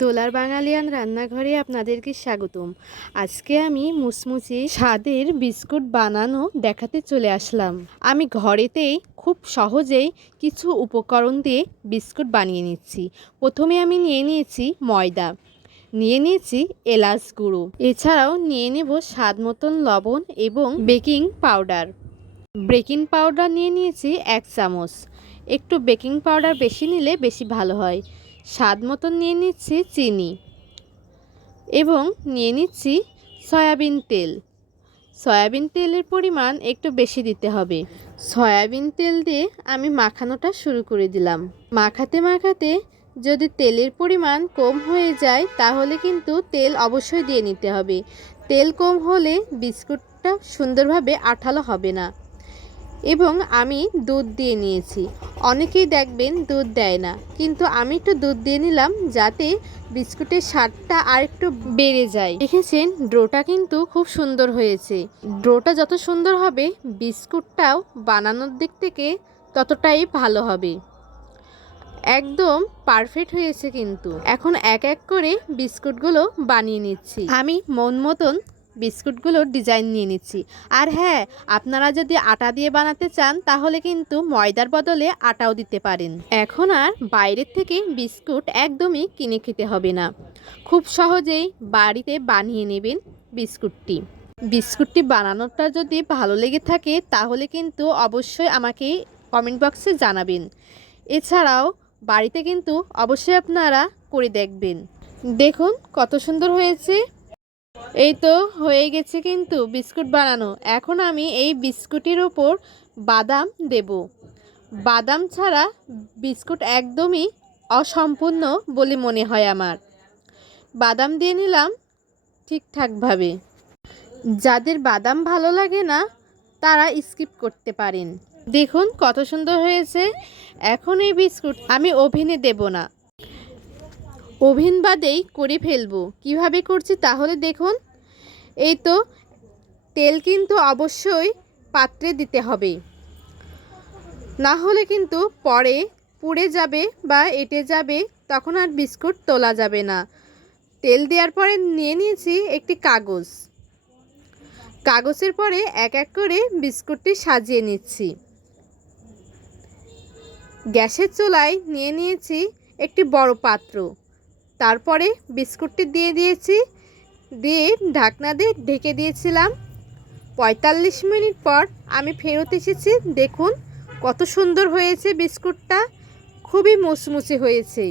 দোলার বাঙালিয়ান রান্নাঘরে আপনাদেরকে স্বাগতম। আজকে আমি মুচমুচে স্বাদের বিস্কুট বানানো দেখাতে চলে আসলাম। আমি ঘরেতেই খুব সহজেই কিছু উপকরণ দিয়ে বিস্কুট বানিয়ে নিচ্ছি। প্রথমে আমি নিয়ে নিয়েছি ময়দা, নিয়ে নিয়েছি এলাচ গুঁড়ো, এছাড়াও নিয়ে নেব স্বাদ মতন লবণ এবং বেকিং পাউডার। বেকিং পাউডার নিয়ে নিয়েছি 1 চামচ। একটু বেকিং পাউডার বেশি নিলে বেশি ভালো হয়। স্বাদ মতন নিয়ে নিচ্ছি চিনি এবং নিয়ে নিচ্ছি সয়াবিন তেল। সয়াবিন তেলের পরিমাণ একটু বেশি দিতে হবে। সয়াবিন তেল দিয়ে আমি মাখানোটা শুরু করে দিলাম। মাখাতে মাখাতে যদি তেলের পরিমাণ কম হয়ে যায় তাহলে কিন্তু তেল অবশ্যই দিয়ে নিতে হবে। তেল কম হলে বিস্কুটটা সুন্দরভাবে আঠালো হবে না। এবং আমি দুধ দিয়ে নিয়েছি। অনেকেই দেখবেন দুধ দেয় না, কিন্তু আমি একটু দুধ দিয়ে নিলাম যাতে বিস্কুটের স্বাদটা আর একটু বেড়ে যায়। দেখেছেন ডোটা কিন্তু খুব সুন্দর হয়েছে। ডোটা যত সুন্দর হবে বিস্কুটটাও বানানোর দিক থেকে ততটাই ভালো হবে। একদম পারফেক্ট হয়েছে। কিন্তু এখন এক এক করে বিস্কুটগুলো বানিয়ে নিচ্ছি। আমি মন মতন বিস্কুটগুলোর ডিজাইন নিয়ে নিচ্ছি। আর হ্যাঁ, আপনারা যদি আটা দিয়ে বানাতে চান তাহলে কিন্তু ময়দার বদলে আটাও দিতে পারেন। এখন আর বাইরের থেকে বিস্কুট একদমই কিনে খেতে হবে না। খুব সহজেই বাড়িতে বানিয়ে নেবেন বিস্কুটটি। বিস্কুটটি বানানোটা যদি ভালো লেগে থাকে তাহলে কিন্তু অবশ্যই আমাকে কমেন্ট বক্সে জানাবেন। এছাড়াও বাড়িতে কিন্তু অবশ্যই আপনারা করে দেখবেন। দেখুন কত সুন্দর হয়েছে। এই তো হয়ে গেছে কিন্তু বিস্কুট বানানো। এখন আমি এই বিস্কুটের উপর বাদাম দেব। বাদাম ছাড়া বিস্কুট একদমই অসম্পূর্ণ বলে মনে হয় আমার। বাদাম দিয়ে নিলাম ঠিকঠাকভাবে। যাদের বাদাম ভালো লাগে না তারা স্কিপ করতে পারেন। দেখুন কত সুন্দর হয়েছে। এখন এই বিস্কুট আমি ওভেনে দেব না, ওভেন বাদেই করে ফেলবো। কিভাবে করছি তাহলে দেখুন। এই তো তেল কিন্তু অবশ্যই পাত্রে দিতে হবে, না হলে কিন্তু পরে পুড়ে যাবে বা এঁটে যাবে, তখন আর বিস্কুট তোলা যাবে না। তেল দেওয়ার পরে নিয়ে নিয়েছি একটি কাগজ। কাগজের পরে এক এক করে বিস্কুটটি সাজিয়ে নিচ্ছি। গ্যাসের চুলায় নিয়ে নিয়েছি একটি বড় পাত্র। তারপরে বিস্কুটটি দিয়ে দিয়েছি, দিয়ে ঢাকনা দিয়ে ঢেকে দিয়েছিলাম। 45 মিনিট পর আমি ফেরত এসেছি। দেখুন কত সুন্দর হয়েছে বিস্কুটটা, খুবই মুচমুচে হয়েছে।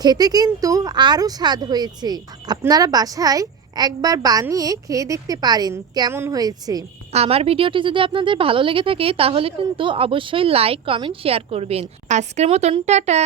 খেতে কিন্তু আরও স্বাদ হয়েছে। আপনারা বাসায় একবার বানিয়ে খেয়ে দেখতে পারেন কেমন হয়েছে। আমার ভিডিওটি যদি আপনাদের ভালো লেগে থাকে তাহলে কিন্তু অবশ্যই লাইক, কমেন্ট, শেয়ার করবেন। আজকের মতন টাটা।